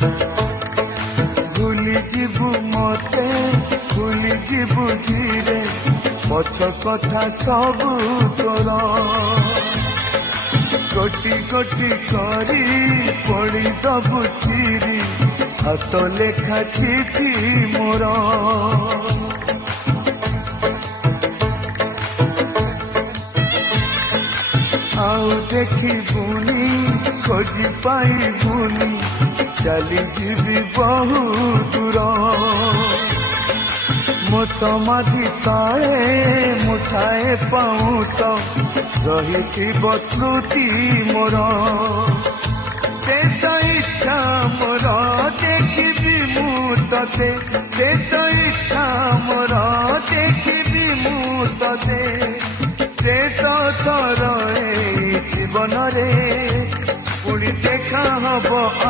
भूली जीवु मते भूली जीवु धीरे पछ कथा सब तोर गोटी गोटी करी पड़ी दबु चिरी हाथ लेखा चिठी मोर आउ देखी बुनी खोजी पाई बुनी चली जीवी बहु दूर मो समाधि ताए मुठाए पाऊस रही स्मृति मोर शेष इच्छा मोर देखी मु ते शेष इच्छा मोर देखी मु ते शेष थर जीवन रे पुणी देखा हब